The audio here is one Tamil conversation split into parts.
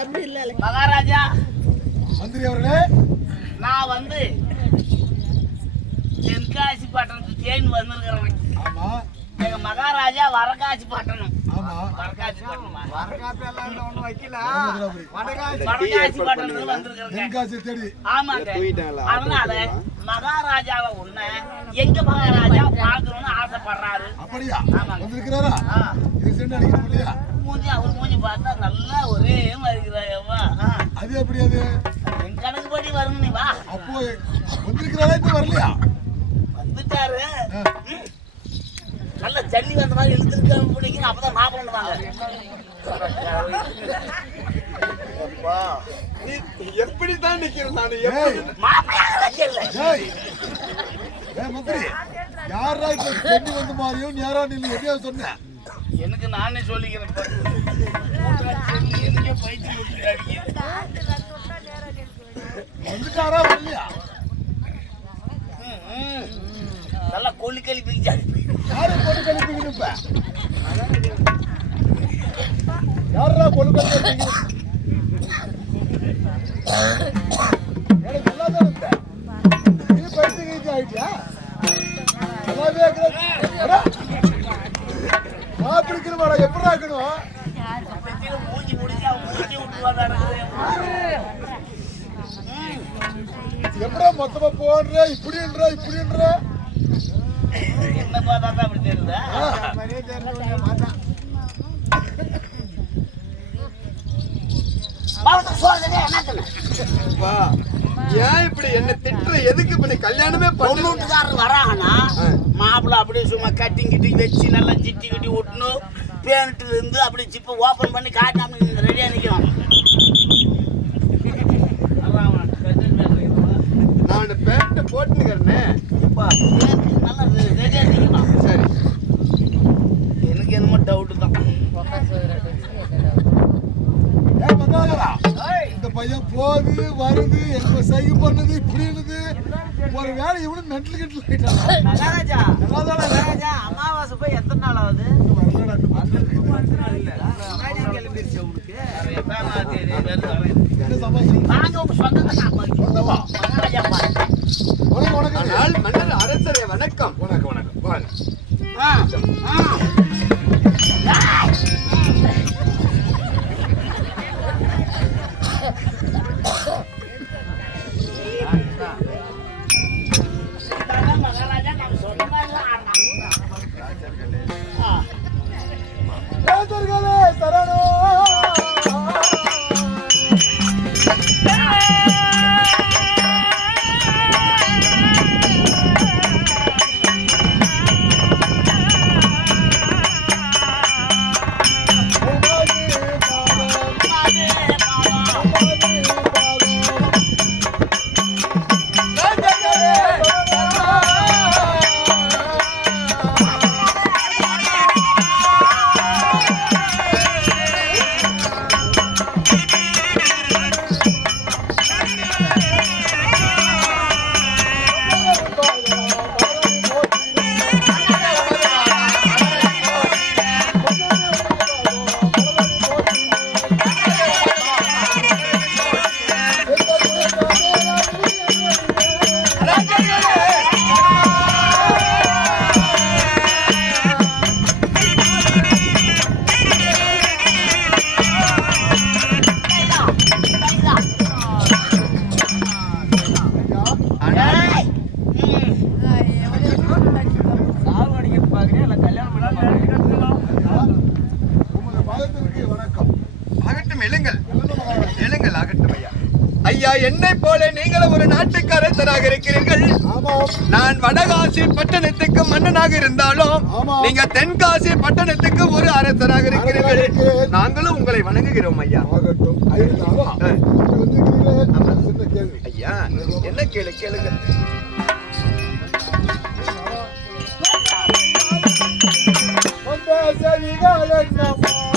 மகாராஜா மந்திரி அவர்களே. நான் வந்து தென்காசி பட்டணத்துக்கு தேன் வந்திருக்கிறேன் ஆமா. எங்க மகாராஜா வரகாசி பட்டணம். ஆமா. வரகாசி பட்டணமா. வரகாசி பட்டணத்துக்கு வந்திருக்கிறேன் தென்காசி தேடி. ஆமாங்க. அதனால மகாராஜாவை உன்ன எங்க மகாராஜா பார்க்கணும்னு ஆசைப்படுறாரு. அப்படியா? ஆமாங்க. வந்திருக்கிறாரா? இது சென்று அடிக்கணும் இல்லையா? மூஞ்சி அவர் மூஞ்சி பார்த்தா நல்லா ஒரே மாதிரிக்கிறாயம்மா அது எப்படி அது? என் கணக்குப்படி வரும் நீ வா. அப்போ வந்திருக்கிறாரா இன்னும் வரலையா? வந்துட்டாரு. நல்ல ஜல்லி வந்த மாதிரி இழுத்துருக்காரு பிடிக்கும் அப்பதான் நான் பண்ணுவாங்க எப்படித்தான் நிக்கிறேன் நான்? யாரா இப்ப சென்னி வந்த மாதிரியும் நீ யாரா நில்லு? எப்படியாவது சொன்ன எனக்கு நானே சொல்லிக்கிறேன் பாரு. பயிற்சி வந்துட்டாரா நல்லா கொல்லி கழி பிடிச்சாரு. யாரா எனக்கு பயிற்சி கழிச்சு ஆயிட்டியா? நல்லாவே இருக்கிறேன் மாடா எப்படி இருக்கணும்? மூஞ்சி முடிச்சு அவன் மூஞ்சி விட்டுருவாங்க எப்படா மொத்தமா போடுற இப்படின்ற இப்படின்ற? என்ன பார்த்தா தான் அப்படி அப்பா, ஏன் இப்படி என்ன திட்டுற? எதுக்கு இப்ப கல்யாணமே பண்ணு பொண்ணூட்டுக்காரர் வராங்கன்னா மாப்பிள்ளை அப்படியே சும்மா கட்டிங் கிட்டிங் வச்சு நல்லா சிட்டி கிட்டி விட்டணும் பேண்ட்டு இருந்து அப்படியே ஜிப்பை ஓப்பன் பண்ணி காட்டாம ரெடியாக நிற்கணும் நான் பேண்ட் போட்டுக்கிறேனே நல்லா ரெடியாக நிற்கணும் சரி. எனக்கு என்னமோ டவுட்டு தான். இந்த பையன் போகுது வருது என்ன சைகை பண்ணுது இப்படின்னுது ஒரு வேலை இவனு மென்டல் கிட்டல் ஆயிட்டான் 啊啊！ஆகட்டும் எழுங்கள் எழுங்கள் ஆகட்டும் ஐயா. ஐயா என்னை போல நீங்களும் ஒரு நாட்டுக்கு அரசராக இருக்கிறீர்கள். நான் வடகாசி பட்டணத்துக்கு மன்னனாக இருந்தாலும். நீங்க தென்காசி பட்டணத்துக்கு ஒரு அரசராக இருக்கிறீர்கள். நாங்களும் உங்களை வணங்குகிறோம் ஐயா. ஐயா என்ன கேளு கேளுங்க. செவிகள் என்னம்மா?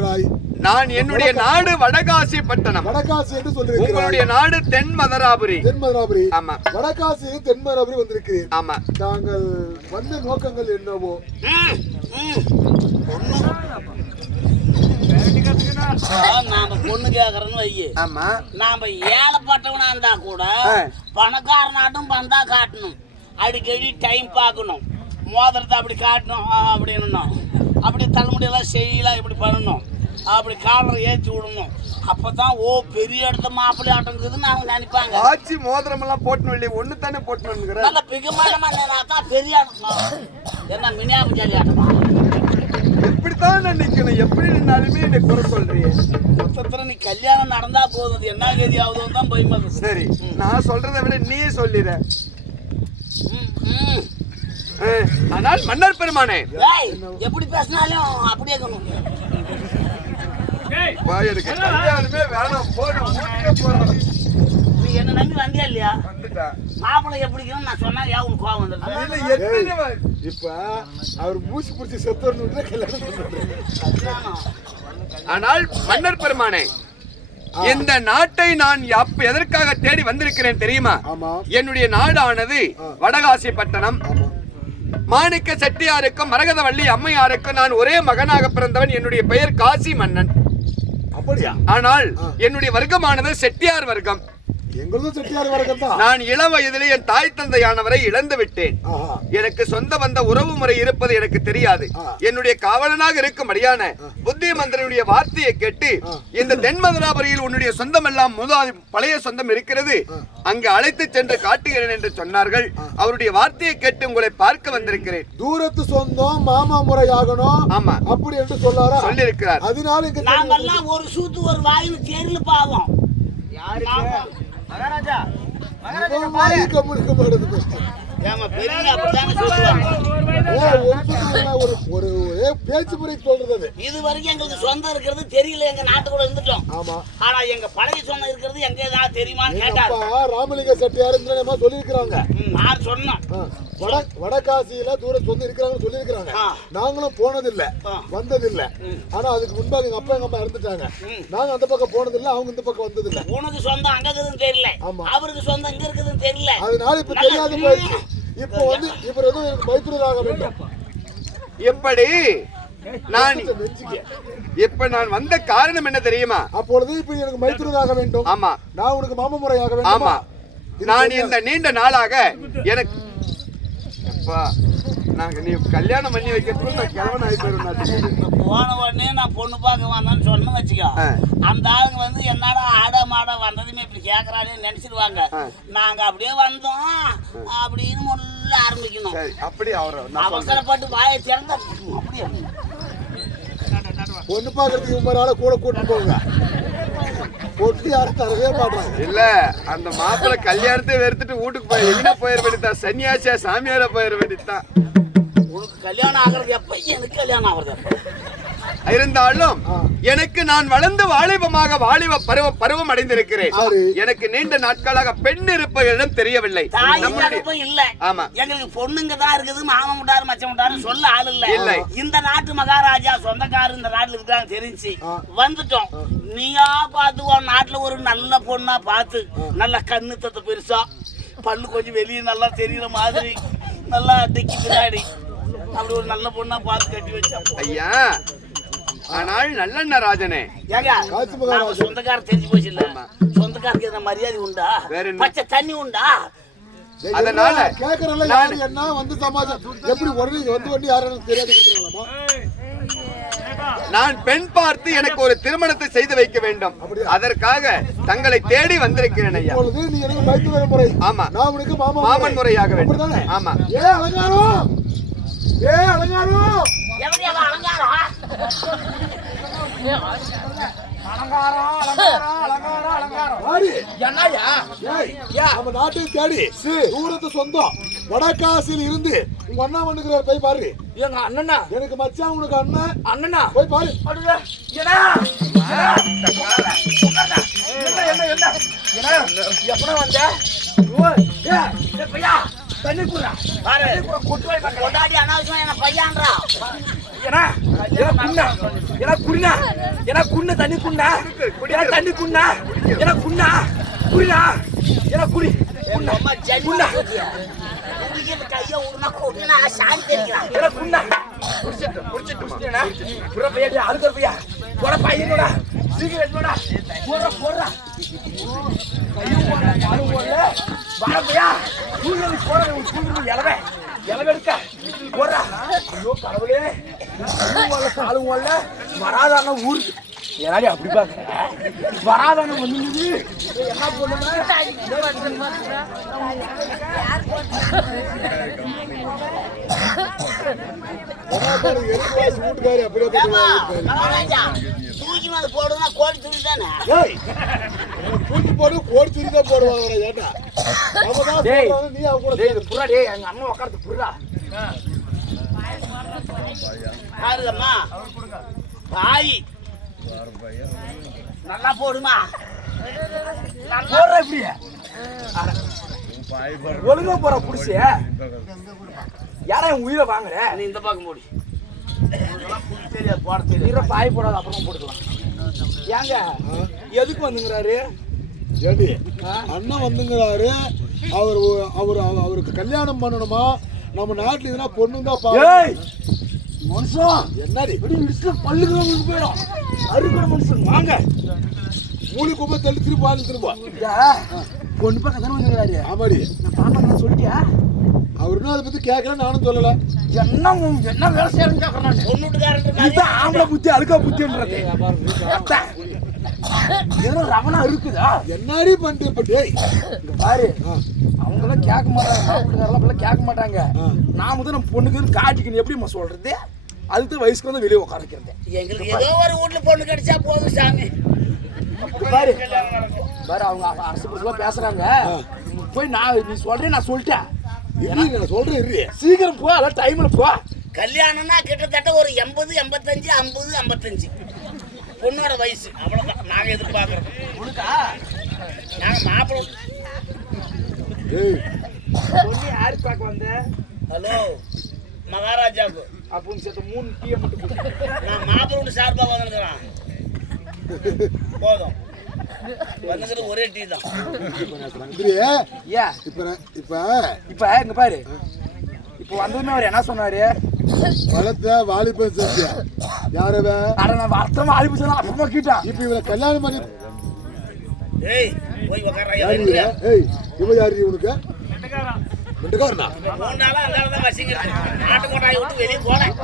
சொல்லியிருக்கிறாய்? நான் என்னுடைய நாடு வடகாசி பட்டணம். வடகாசி என்று உங்களுடைய சொல்லியிருக்கிறாய் நாடு தென் மதராபுரி. தென்மதுராபுரி ஆமா. வடகாசி தென்மதுராபுரி வந்திருக்கிறீர். ஆமா. தாங்கள் வந்த நோக்கங்கள் என்னவோ? நாம பொண்ணு கேக்குறோன்னு வையே. ஆமா. நாம ஏழைப்பட்டவனா இருந்தா கூட. பணக்காரனாட்டும் பந்தா காட்டணும். அடிக்கடி டைம் பார்க்கணும். மோதிரத்தை அப்படி காட்டணும் ஆ, அப்படின்னும் அப்படி தலைமுடியெல்லாம் செய்யலாம் இப்படி பண்ணணும். அப்படி காலரை ஏற்றி விடணும். அப்பதான் ஓ பெரிய இடத்த மாப்பிள்ளை ஆட்டங்குதுன்னு அவங்க நினைப்பாங்க. ஆட்சி மோதிரம் எல்லாம் போட்டணும் இல்லையே ஒண்ணு தானே போட்டணுங்கிற. நல்ல பிகமானமா தான் பெரிய ஆட்டம்? என்ன மினியாம ஜாலி ஆட்டமா? எப்படித்தான் நான் நிக்கணும். எப்படி நின்னாலுமே என்னை குறை சொல்றீங்க. மொத்தத்துல நீ கல்யாணம் நடந்தா போதும். என்ன கதி ஆகுதுன்னு தான் பயமா. சரி நான் சொல்றதை விட நீயே சொல்லிட. ம், ம். ஆனால் மன்னர் பெருமானே. எப்படி பேசினாலும் அப்படியே என்ன நம்பி வந்தியா இல்லையா? மாப்பிள்ளை எப்படிக்கணும் நான் சொன்னா ஏன் உனக்கு கோவம் வந்துடுது இல்ல எத்தனை வ- இப்ப அவர் மூச்சு பிடிச்சி கல்யாணம் கல்யாணம். ஆனால் மன்னர் பெருமானே இந்த நாட்டை நான் அப்ப எதற்காக தேடி வந்திருக்கிறேன் தெரியுமா? ஆமா. என்னுடைய நாடானது வடகாசி பட்டணம். மாணிக்க செட்டியாருக்கும் மரகதவள்ளி அம்மையாருக்கும் நான் ஒரே மகனாக பிறந்தவன். என்னுடைய பெயர் காசி மன்னன். அப்படியா? ஆனால் என்னுடைய வர்க்கமானது செட்டியார் வர்க்கம். நான் இள வயதிலே என் தாய் தந்தையானவரை இழந்து விட்டேன். எனக்கு சொந்த வந்த உறவு முறை இருப்பது எனக்கு தெரியாது. என்னுடைய காவலனாக இருக்கும்படியான புத்திய மந்திரனுடைய வார்த்தையை கேட்டு இந்த தென் மதுராபுரியில் உன்னுடைய சொந்தம் எல்லாம் முதல் பழைய சொந்தம் இருக்கிறது. அங்கு அழைத்து சென்று காட்டுகிறேன் என்று சொன்னார்கள். அவருடைய வார்த்தையை கேட்டு உங்களை பார்க்க வந்திருக்கிறேன். தூரத்து சொந்தம் மாமா முறை ஆகணும் ஆமா. அப்படி என்று சொல்லாரா? சொல்லியிருக்கிறார். அதனால இங்க நாமெல்லாம் ஒரு சூத்து ஒரு வாயின்னு தெரியல பாவம். மகாராஜா மகாராஜா ஒரு ஒரே பேச்சு முறை சொல்றது இது வரைக்கும் எங்களுக்கு சொந்தம் இருக்கிறது தெரியல எங்க நாட்டுக்குள்ள இருந்துட்டோம். ஆமா. ஆனா எங்க பழைய சொந்தம் இருக்கிறது எங்க ஏதாவது தெரியுமான்னு கேட்டாரு அப்பா ராமலிங்க செட்டியார் சொல்லியிருக்கிறாங்க. ம், நான் சொன்னேன். வட வடகாசியில தூர சொந்தம் இருக்கிறாங்கன்னு சொல்லியிருக்கிறாங்க. நாங்களும் போனதில்ல. வந்ததில்ல. ஆனா அதுக்கு முன்பாக எங்க அப்பா எங்க அம்மா இறந்துட்டாங்க. நாங்க அந்த பக்கம் போனதில்ல அவங்க இந்த பக்கம் வந்ததில்ல. உனக்கு சொந்தம் அங்க இருக்குதுன்னு தெரியல. ஆமா. அவருக்கு சொந்தம் இங்க இருக்குதுன்னு தெரியல. அதனால இப்ப தெரியாத. போயிடுச்சு. இப்ப வந்து இவர் எதுவும் எனக்கு மைத்துனராக வேண்டும். எப்படி? நான் இப்ப நான் வந்த காரணம் என்ன தெரியுமா? அப்பொழுது இப்ப எனக்கு மைத்துனராக வேண்டும். ஆமா. நான் உனக்கு மாம முறையாக வேண்டும்? ஆமா. நான் இந்த நீண்ட நாளாக எனக்கு அப்பா நாங்க நீ கல்யாணம் பண்ணி வைக்கிறதுக்கு நான் கிழவன் ஆகி போயிருந்தேன் போன உடனே நான் பொண்ணு பார்க்க வந்தேன்னு சொன்னேன்னு வச்சுக்கோ. அந்த ஆளுங்க வந்து என்னடா ஆட மாட வந்ததுமே இப்படி கேட்கறாளேன்னு நினைச்சிருவாங்க. நாங்க அப்படியே வந்தோம். அப்படின்னு முதல்ல ஆரம்பிக்கணும். சரி அப்படி அவரை அவசரப்பட்டு வாயை திறந்த அப்படியே பொண்ணு பாக்குறதுக்கு ஆளை கூட கூட்டு போங்க. பொட்டு யாரும் தரவே மாட்டாங்க. இல்ல அந்த மாப்பிள்ளை கல்யாணத்தை வெறுத்துட்டு வீட்டுக்கு போய் எங்க போயிட வேண்டியதான் சன்னியாசியா சாமியார போயிட வேண்டியதான் உனக்கு கல்யாணம் ஆகுறது எப்ப? எனக்கு கல்யாணம் ஆகுறது எப்ப? இருந்தாலும் எனக்கு நான் வளர்ந்து வாலிபமாக வாலிப பருவம் பருவம் அடைந்திருக்கிறேன். எனக்கு நீண்ட நாட்களாக பெண் இருப்பவரிடம் தெரியவில்லை. இல்ல. ஆமா. எங்களுக்கு பொண்ணுங்க தான் இருக்குது மாமன் முட்டாரு மச்சம் முட்டாரு சொல்ல ஆள் இல்ல. இல்லை. இந்த நாட்டு மகாராஜா சொந்தக்காரர் இந்த நாட்டுல இருக்காங்க தெரிஞ்சு. வந்துட்டோம். நீயா பார்த்து உன் நாட்டுல ஒரு நல்ல பொண்ணா பார்த்து நல்ல கண்ணு தத்த பெருசா. பல்லு கொஞ்சம் வெளியே நல்லா தெரியுற மாதிரி நல்லா டிக்கி பின்னாடி. அப்படி ஒரு நல்ல பொண்ணா பார்த்து கட்டி வச்சா ஐயா ஆனால் நல்லண்ண ராஜனே. சொந்தக்காரர் தெரிஞ்சு போச்சு இல்ல சொந்தக்காரருக்கு எதனா மரியாதை உண்டா? பச்சை தண்ணி உண்டா? அதனால கேக்குறல யாரு என்ன? வந்து சமாஜம் எப்படி உடனே வந்து வண்டி யாரும் தெரியாது நான் பெண் பார்த்து எனக்கு ஒரு திருமணத்தை செய்து வைக்க வேண்டும். அதற்காக தங்களை தேடி வந்திருக்கிறேன் ஐயா. ஆமா. நான் உனக்கு மாமா மாமன் முறையாக வேண்டும்? ஆமா. ஏ அலங்காரம்! ஏ அலங்காரம்! எப்படி அவன் அலங்காரம் வாடி ஏய், நம்ம தேடி சொந்தம் வடகாசியில் இருந்து உங்க அண்ணா வந்துக்கிறார் போய் பாரு எங்க அண்ணனா எனக்கு மச்சான் உனக்கு அண்ணன் அண்ணனா போய் பாரு என்ன என்ன என்ன எப்படா வந்த ஓ தண்ணி குடுறா பாரு கொண்டாடி அனாவசியமா என்ன பையான்றா ஏனா ஏனா குண்ணா. ஏனா குண்ணா. ஏனா குண்ண தண்ணி குண்ணா. ஏனா தண்ணி குண்ணா. ஏனா குண்ணா. குடிடா ஏனா குடி குண்ணா. குண்ணா. சீக்கிரம் போடுற போடுற கையும் போடுற காலும் போடுற வர பையா தூங்கி போடுற தூங்கி இலவே இலவே எடுக்க. போடுறா. ஐயோ கடவுளே. காலும் ஓடல வராதான ஊருக்கு ஏனாடி அப்படி பாக்க வராதான வந்து என்ன அப்படியே தூக்கி வந்து போடுனா கோழி துணி தானே தூக்கி போட்டு கோடி துணி தான் போடுவாங்க ஏட்டா நீ அவன் கூட டேய் இது புறா டேய் எங்க அண்ணன் உட்கார்ந்து புறா பாருங்கம்மா. பாய் நல்லா போடுமா? போடுற இப்படி. ஒழுங்கா போற புடிச்சு. யாரா என் உயிரை வாங்குற? நீ இந்த பக்கம் போடி. புடி உயிரை பாய் போடாத அப்புறம் போட்டுக்கலாம். ஏங்க எதுக்கு வந்துங்கிறாரு? ஏண்டி அண்ணன் வந்துங்கிறாரு. அவர் அவர் அவ- அவருக்கு கல்யாணம் பண்ணணுமா? நம்ம நாட்டுல எதுனா பொண்ணு தான் மனுஷன் என்னடி? உங்களுக்கு போயிடும்? அறுக்கிற மனுஷன். வாங்க. மூலி குப்பை தள்ளி திரும்ப திரும்ப. பொண்ணு பக்கம் தானே வந்துங்கிறாரு ஆமாடி. நான் பாப்பா சொல்லிட்டியா? அவர் இன்னும் அதை பத்தி கேட்கல நானும் சொல்லல. என்ன உன் என்ன வேலை செய்யறேன்னு கேட்கறேன் இதுதான் ஆம்பளை புத்தி அழுக்கா புத்தின்றது. ஏதோ ரவணா இருக்குதா? என்னடி பண்ணிட்டு இப்ப டேய்? இங்க பாரு. அவங்களாம் கேட்க மாட்டாங்க. மாப்பிள்ளைக்காரெல்லாம் அப்படிலாம் கேட்க மாட்டாங்க. நாம தான் நம்ம பொண்ணுக்கு காட்டிக்கணும். எப்படிம்மா சொல்றது? அதுக்கு வயசுக்கு வந்து வெளியே உட்கார வைக்கிறது. எங்களுக்கு ஏதோ ஒரு வீட்டுல பொண்ணு கிடைச்சா போதும் சாமி. பாரு. பாரு அவங்க அவ- அரசு பேசுறாங்க. போய் நான் நீ சொல்றேன் நான் சொல்லிட்டேன். நான் சொல்றேன் இரு சீக்கிரம் போ அதான் டைம்ல போ. கல்யாணம்னா கிட்டத்தட்ட ஒரு எண்பது எண்பத்தஞ்சு ஐம்பது ஐம்பத்தஞ்சு. பொண்ணோட வயசு. அவ்வளவுதான். நாங்க எதிர்பார்க்கறோம். உனக்கா? நாங்க மாப்பிள்ளை. டேய் பொண்ணு யாரு பார்க்க வந்த? ஹலோ மகாராஜாவுக்கு. அப்போ நீ சேர்த்த மூணு டீயை மட்டும். நான் மாப்பிள்ளை சார்பாக வந்துருக்கிறேன். போதும். ஒரே டீ தான். இப்ப இப்ப. இப்ப இங்க பாரு. இப்போ வந்ததுமே அவர் என்ன சொன்னாரு? வளர்த்த வாலிபன் சத்தியா. யாரவ அட நான் அழிப்பு சொன்னா அப்புறமா கேட்டான் இப்ப இவளை கல்யாணம் பண்ணி ஏய் போய்? ஏய் இவ யாரு உனக்கு? ரெண்டுக்காரனா? மூணு நாளா அங்கால தான் வசிக்கிறது நாட்டு கொட்டாயை விட்டு வெளியே போனேன்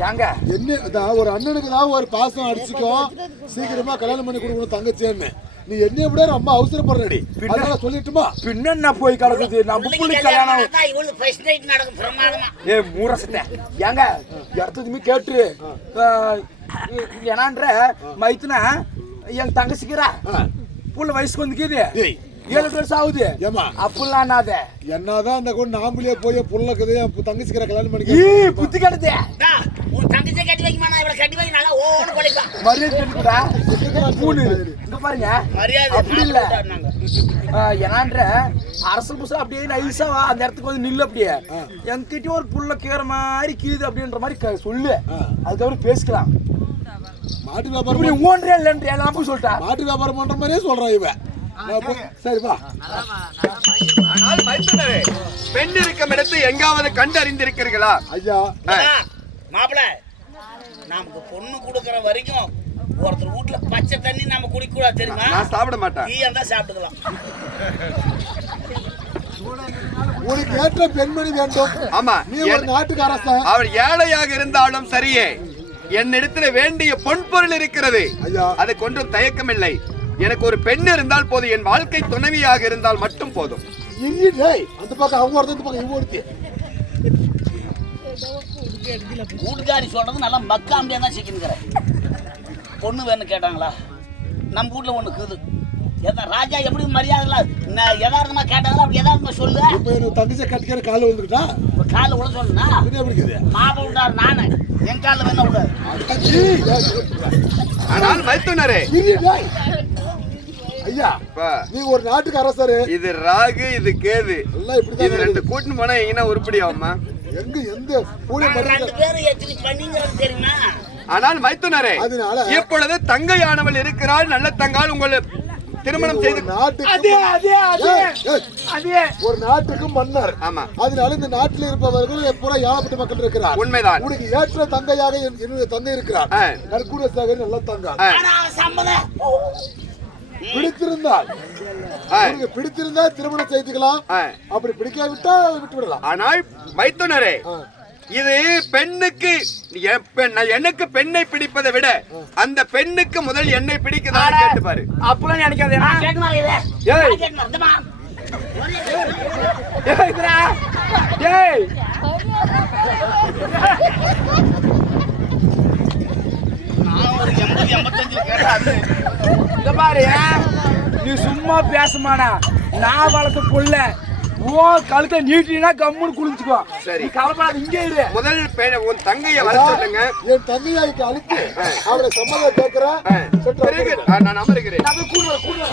ஏங்க என்ன இதான் ஒரு அண்ணனுக்கு தான் ஒரு பாசம் அடிச்சுக்கும் சீக்கிரமா கல்யாணம் பண்ணி கொடுக்கணும் தங்கச்சின்னு நீ என்னைய விட ரொம்ப அவசரப்படுறடி. அதனால சொல்லிட்டுமா? பின்ன என்ன போய் கிடக்குது? நம்ம புள்ளி கல்யாணம் ஏ மூரசத்தை. ஏங்க இடத்துக்குமே கேட்டு ஏனான்ற மைத்துனா என் தங்கச்சிக்கிறா. ஆ. புள்ள வயசுக்கு வந்துக்குது. டேய் ஏழு வருஷம் ஆகுது ஏமா அப்படிலாம் என்னாத? என்னதான் அந்த கூட நாம்பளே போய் புள்ளக்குது தங்கச்சிக்கிற கல்யாணம் ஈ பண்ணி புத்தி கெடுது டா, உன் தங்கச்சியை கட்டி வைக்குமா நான் இவளை கட்டி வைக்க நல்லா ஓன்னு கொலைப்பான் மரியாதை மூணு இங்க பாருங்க. மரியாதை அப்படி இல்ல. ஏனான்ற அரசல் புசா அப்படியே நைஸா வா. அந்த இடத்துக்கு வந்து நில்லு அப்படியே. என்கிட்ட ஒரு புள்ள கீற மாதிரி கீது அப்படின்ற மாதிரி க- சொல்லு. அதுக்கப்புறம் பேசிக்கலாம். மாட்டு வியாபாரம் ஓன்றே இல்லைன்ற போய் சொல்லிட்டா. மாட்டு வியாபாரம் பண்ற மாதிரியே சொல்றான் இவன். ஆனால் மைத்துனரே பெண் இருக்கும் இடத்தை எங்காவது கண்டறிந்திருக்கிறீர்களா? ஐயா. ஆ. மாப்பிள நமக்கு பொண்ணு கொடுக்கற வரைக்கும் ஒருத்தர் வீட்டுல பச்சை தண்ணி நம்ம குடிக்க கூடாது தெரியுமா? நான் சாப்பிட மாட்டேன். டீ இருந்தா சாப்பிட்டுக்கலாம். உனக்கு ஏற்ற பெண்மணி வேண்டும். ஆமா. நீ ஒரு நாட்டுக்கு அரசன் அவர் ஏழையாக இருந்தாலும் சரியே. என்னிடத்துல வேண்டிய பொன் பொருள் இருக்கிறது. ஐயா. அதுக்கு ஒன்றும் தயக்கமில்லை. எனக்கு ஒரு பெண் இருந்தால் போதும். என் வாழ்க்கை துணைவியாக இருந்தால் மட்டும் போதும். அந்த பக்கம் அவங்க ஒருத்தன் இந்த பக்கம் இவங்க ஒருத்தி. வீட்டுக்காரி சொல்றது நல்லா மக்காம்பியா தான் சிக்கினுக்கிறேன். பொண்ணு வேணும் கேட்டாங்களா? நம்ம வீட்ல ஒண்ணு இருக்குது. ஏதா ராஜா எப்படி மரியாதை யதார்த்தமா கேட்டாங்களா? அப்படி யதார்த்தமா சொல்லு. இப்ப எனக்கு தங்கச்சியை கட்டிக்கிற காலை விழுந்துக்கிட்டா? இப்ப காலை விட சொன்னா என்ன எப்படி இருக்குது? மாப்பிள்ளை விட்டார் நானு. என் காலில் வேணா விடாது? ஆனால் மைத்துனரே. ஐயா அப்பா, நீ ஒரு நாட்டுக்கு அரசரு. இது ராகு இது கேது. எல்லாம் இப்படிதான் இது ரெண்டு கூட்டின்னு போனா எங்கன்னா உருப்படி ஆகுமா எங்க எந்த பூனை ரெண்டு மருந்து பேரும் எத்தனை பண்ணிங்கிறது தெரியுமா? ஆனால் மைத்துனரே அதனால இப்பொழுது தங்கையானவள் இருக்கிறாள் நல்ல தங்கால் உங்களை திருமணம் ஒரு செய்து நாட்டுக்கு அதே அதே அதே ஏய், ஏய், அதே. ஒரு நாட்டுக்கு மன்னர். ஆமா. அதனால இந்த நாட்டில் இருப்பவர்கள் பூரா ஏழப்பட்ட மக்கள் இருக்கிறார். உண்மைதான். உனக்கு ஏற்ற தங்கையாக என்- என்னுடைய தங்கை இருக்கிறார். ஆ. நற்கூட சேகர் நல்ல தங்கா ஆ, ஆனா அவன் சம்மதம் பிடித்திருந்தால். ஆ, உனக்கு பிடித்திருந்தா திருமணம் செய்துக்கலாம். ஆ. அப்படி பிடிக்காவிட்டா விட்டு விடலாம் ஆனால் மைத்துனரே. இது பெண்ணுக்கு எனக்கு பெண்ணை பிடிப்பதை விட அந்த பெண்ணுக்கு முதல் என்னை பிடிக்குதான் கேட்டு பாரு. அப்பெல்லாம் நினைக்காதே. எண்பது எண்பத்தஞ்சு கேட்டா இத பாரு நீ சும்மா பேசுமாடா. நான் வளர்த்த புள்ள ஓ கழுத்தை நீட்டினா கம்முன்னு குளிச்சுக்கோ சரி. நீ கவலைப்படாத இங்கே இரு. முதல் பெண் உன் தங்கையை வர சொல்லுங்க என் தங்கையாய்க்கு அழைத்து அவரை சம்மதம் கேட்கிறேன் நான் போய் கூடு கூடு